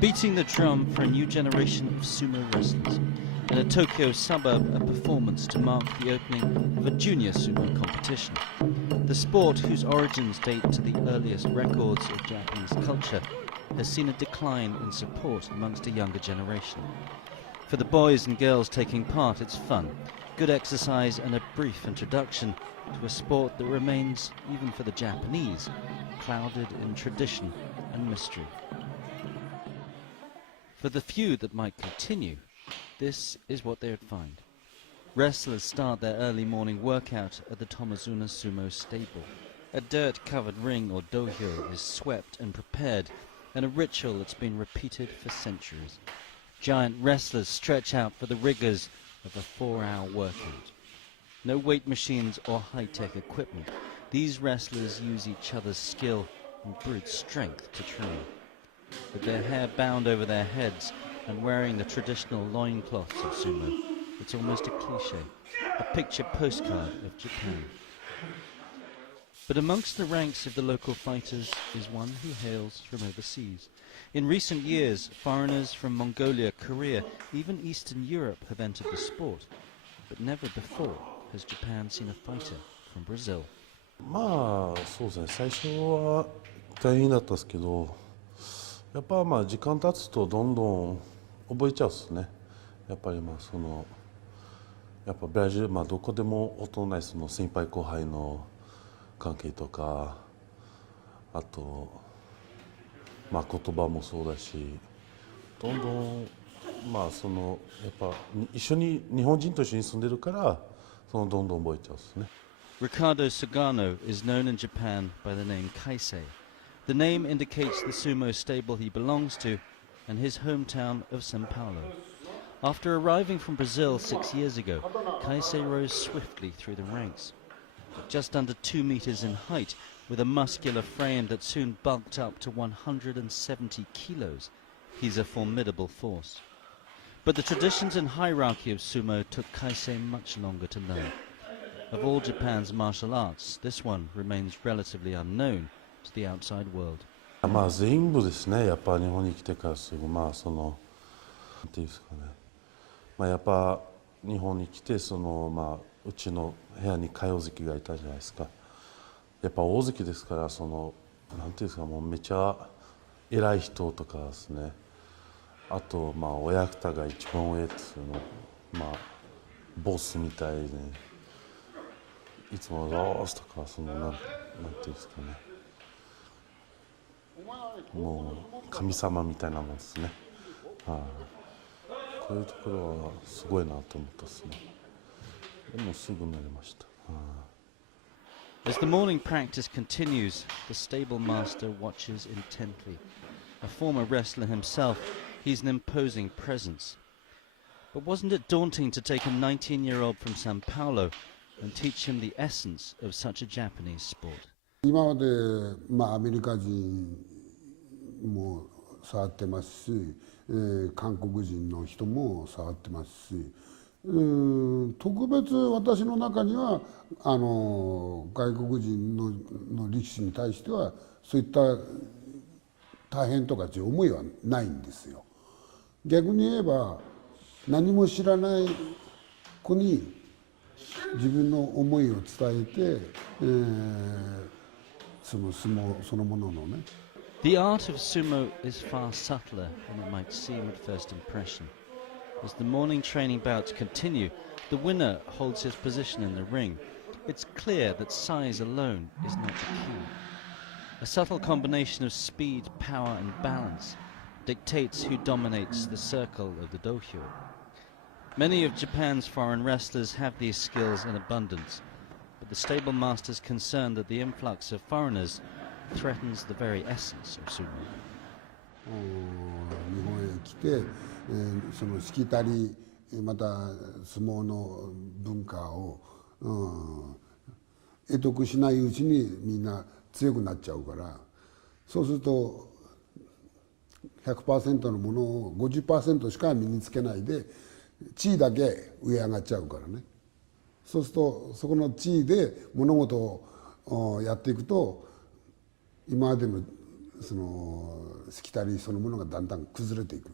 beating the drum for a new generation of sumo wrestlers. In a Tokyo suburb, a performance to mark the opening of a junior sumo competition. The sport, whose origins date to the earliest records of Japanese culture, has seen a decline in support amongst a younger generation. For the boys and girls taking part, it's fun, good exercise and a brief introduction to a sport that remains, even for the Japanese, clouded in tradition and mystery. For the few that might continue, this is what they would find. Wrestlers start their early morning workout at the Tomozuna sumo stable. A dirt-covered ring or dohyo is swept and prepared, and a ritual that's been repeated for centuries. Giant wrestlers stretch out for the rigors of a 4-hour workout. No weight machines or high-tech equipment. These wrestlers use each other's skill and brute strength to train. With their hair bound over their heads and wearing the traditional loincloths of sumo, it's almost a cliché, a picture postcard of Japan. But amongst the ranks of the local fighters is one who hails from overseas. In recent years, foreigners from Mongolia, Korea, even Eastern Europe have entered the sport. But never before has Japan seen a fighter from Brazil. まあそうですね、最初は大変だったんですけど、やっぱまあ時間経つとどんどん覚えちゃうっすね。やっぱりまあやっぱブラジル、まあどこでも音のないその先輩後輩の関係とか、あとまあ言葉もそうだし、どんどんまあやっぱ一緒に日本人と一緒に住んでるからどんどん覚えちゃうっすね。Ricardo Sugano is known in Japan by the name Kaisei. The name indicates the sumo stable he belongs to and his hometown of São Paulo. After arriving from Brazil 6 years ago, Kaisei rose swiftly through the ranks. Just under 2 meters in height, with a muscular frame that soon bulked up to 170 kilos, he's a formidable force. But the traditions and hierarchy of sumo took Kaisei much longer to learn. Of all Japan's martial arts, this one remains relatively unknown to the outside world. まあ全部ですね、やっぱ日本に来てからすぐなんていうんですかね、まあやっぱ日本に来てまあうちの部屋に海王関がいたじゃないですか。やっぱ大関ですからなんていうんですか、もうめちゃ偉い人とかですね。あとまあ親方が一番上ですよね。まあボスみたいで、いつもロースとかなんていうんですかね。もう神様みたいなもんですね。こういうところはすごいなと思ったですね。でもすぐ慣れました。As the morning practice continues, the stable master watches intently. A former wrestler himself, he's an imposing presence. But wasn't it daunting to take a 19-year-old from São Paulo and teach him the essence of such a Japanese sport? 今まで、まあ、アメリカ人も触ってますし、韓国人の人も触ってますし、特別私の中には外国人の力士に対してはそういった大変とかっていう思いはないんですよ。逆に言えば何も知らない子に自分の思いを伝えて、その相撲そのもののね。The art of sumo is far subtler than it might seem at first impression. As the morning training bouts continue, the winner holds his position in the ring. It's clear that size alone is not the key. A subtle combination of speed, power and balance dictates who dominates the circle of the dohyo. Many of Japan's foreign wrestlers have these skills in abundance, but the stable master's concerned that the influx of foreigners threatens the very essence of sumo. 日本へ来て、そのしきたりまた相撲の文化を、得得しないうちにみんな強くなっちゃうから、そうすると 100% のものを 50% しか身につけないで地位だけ上上がっちゃうからね。そうするとそこの地位で物事をやっていくと今までのそのしきたりそのものがだんだん崩れていく。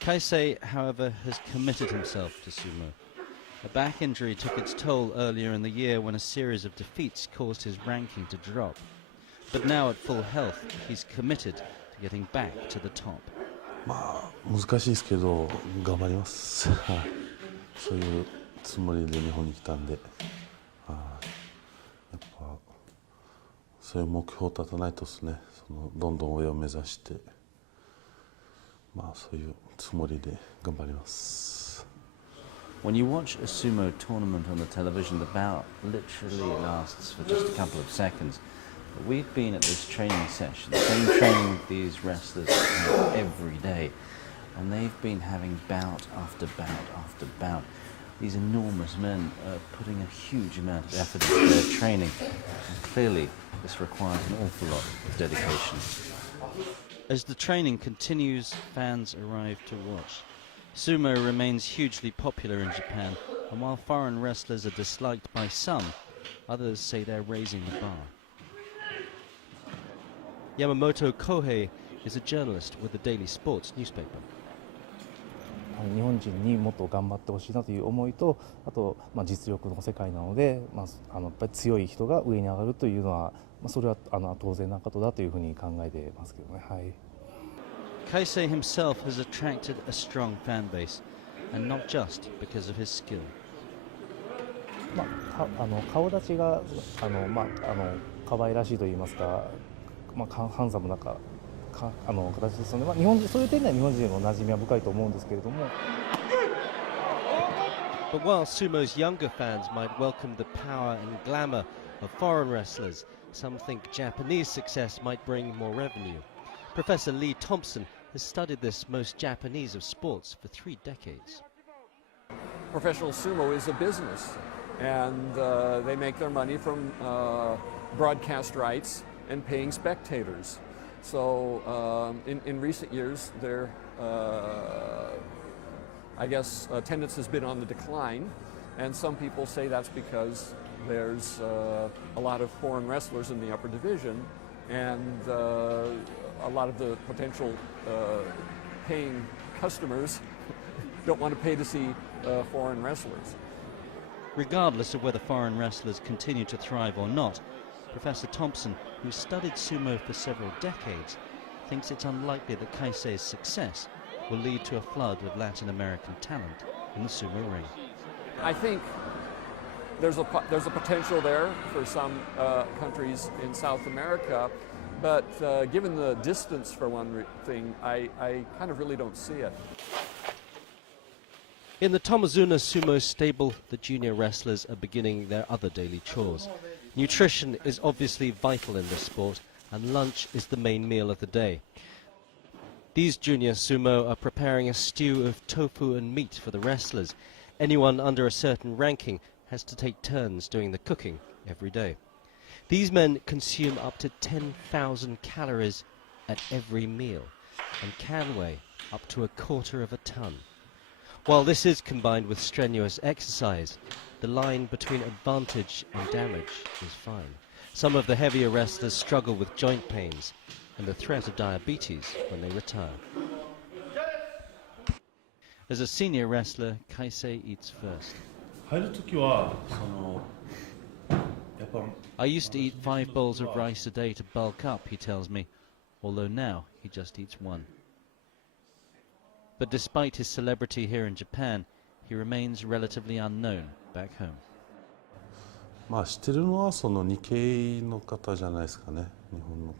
Kaisei, however, has committed himself to sumo. A back injury took its toll earlier in the year when a series of defeats caused his ranking to drop. But now at full health, he's committed to getting back to the top. まあ難しいですけど頑張ります。そういうつもりで日本に来たんで、やっぱそういう目標を立たないとですね、そのどんどん上を目指して、まあそういうつもりで頑張ります。When you watch a sumo tournament on the television, the bout literally lasts for just a couple of seconds. But we've been at this training session, the same training these wrestlers have every day, and they've been having bout after bout after bout. These enormous men are putting a huge amount of effort into their training, and clearly this requires an awful lot of dedication. As the training continues, fans arrive to watch. Sumo remains hugely popular in Japan, and while foreign wrestlers are disliked by some, others say they're raising the bar. Yamamoto Kohei is a journalist with the Daily Sports newspaper. 日本人にもっと頑張ってほしいなという思いと、あと、実力の世界なので、やっぱり強い人が上に上がるというのは、それは当然なことだというふうに考えてますけどね。はい。Kaisei himself has attracted a strong fan base, and not just because of his skill. 顔立ちが可愛らしいと言いますか、ハンサムな形ですので、日本人そういう点では日本人の馴染みは深いと思うんですけれども。But while sumo's younger fans might welcome the power and glamour of foreign wrestlers, some think Japanese success might bring more revenue. Professor Lee Thompson has studied this most Japanese of sports for 3 decades. Professional sumo is a business, and they make their money from broadcast rights and paying spectators. So in recent years, their attendance has been on the decline, and some people say that's because there's a lot of foreign wrestlers in the upper division, and a lot of the potential paying customers don't want to pay to see foreign wrestlers. Regardless of whether foreign wrestlers continue to thrive or not, Professor Thompson, who's studied sumo for several decades, thinks it's unlikely that Kaisei's success will lead to a flood of Latin American talent in the sumo ring. I think there's a potential there for some countries in South America, but given the distance for one thing, I kind of really don't see it. In the Tomozuna sumo stable, the junior wrestlers are beginning their other daily chores. Nutrition is obviously vital in this sport, and lunch is the main meal of the day. These junior sumo are preparing a stew of tofu and meat for the wrestlers. Anyone under a certain ranking has to take turns doing the cooking every day. These men consume up to 10,000 calories at every meal and can weigh up to 1/4 of a ton. While this is combined with strenuous exercise, the line between advantage and damage is fine. Some of the heavier wrestlers struggle with joint pains and the threat of diabetes when they retire. As a senior wrestler, Kaisei eats first. 入るときはやっぱ I used to eat 5 bowls of rice a day to bulk up, he tells me, although now he just eats 1. But despite his celebrity here in Japan, he remains relatively unknown back home. まあ知ってるのはその日系の方じゃないですかね、日本の。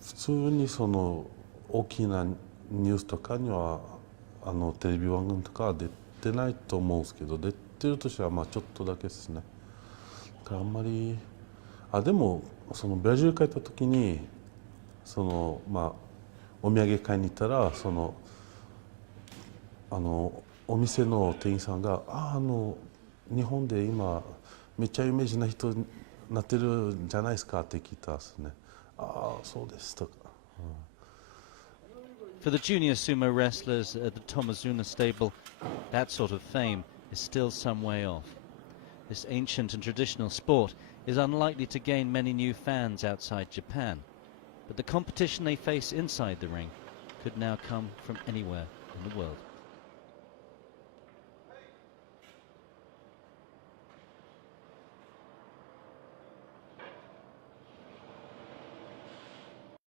普通にその大きなニュースとかにはテレビ番組とかは出てないと思うんですけど、出てるとしてはまあちょっとだけですね。だからあんまりでもそのブラジル帰った時にそのお土産買いに行ったらそのお店の店員さんが日本で今めっちゃ有名人な人になってるんじゃないですかって聞いたんですね。そうですとか。For the junior sumo wrestlers at the Tomozuna stable, that sort of fame is still some way off. This ancient and traditional sport is unlikely to gain many new fans outside Japan, but the competition they face inside the ring could now come from anywhere in the world.